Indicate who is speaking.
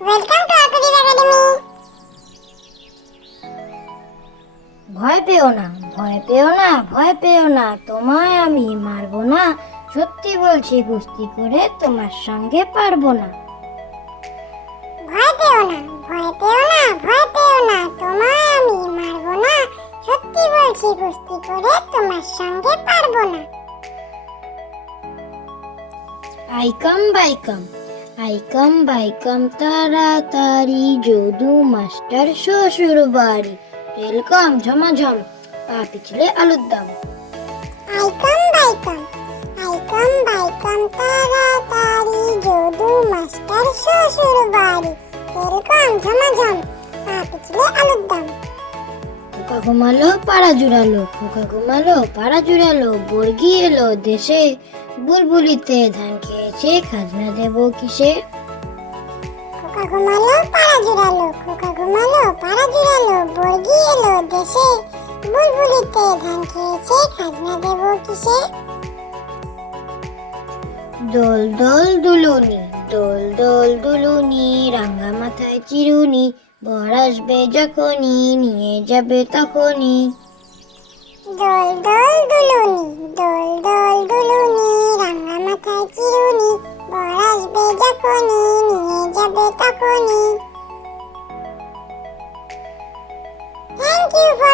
Speaker 1: Welcome to আকুদিস academy
Speaker 2: ভয় পেও না ভয় পেও না ভয় পেও না। তোমায় আমি মারবো না। সত্যি বলছি কুস্তি করে তোমার সঙ্গে পারব না।
Speaker 1: ভয় পেও না ভয় পেও না ভয় পেও না। তোমায় আমি মারবো না। সত্যি বলছি কুস্তি করে তোমার সঙ্গে পারব না।
Speaker 2: আইকাম বাইকাম আইকাম বাইকাম তাড়াতাড়ি যদু মাস্টার শ্বশুর বাড়ি। ওয়েলকাম ঝমাঝম। পা পিছলে আলুর দাম।
Speaker 1: আইকম বাইকম আইকম বাইকম তাড়াতাড়ি যদু মাস্টার শ্বশুর বাড়ি। ওয়েলকাম ঝমাঝম। পা পিছলে আলুর দাম।
Speaker 2: খোকা ঘুমালো পাড়া জুড়ালো। খোকা ঘুমালো পাড়া জুড়ালো। বর্গি এলো দেশে। বুলবুলিতে ধান খেয়েছে খাজনা দেবো কিসে?
Speaker 1: খোকা ঘুমালো পাড়া জুড়ালো খোকা ঘুমালো পাড়া জুড়ালো বর্গি এলো দেশে। বুলবুলিতে ধান খেয়েছে খাজনা দেব কিসে?
Speaker 2: দোল দোল দুলুনি দোল দোল দুলুনি রাঙ্গা মাথায় চিরুনি বর আসবে যখনই নিয়ে যাবে তখনই।
Speaker 1: দোল দোল you for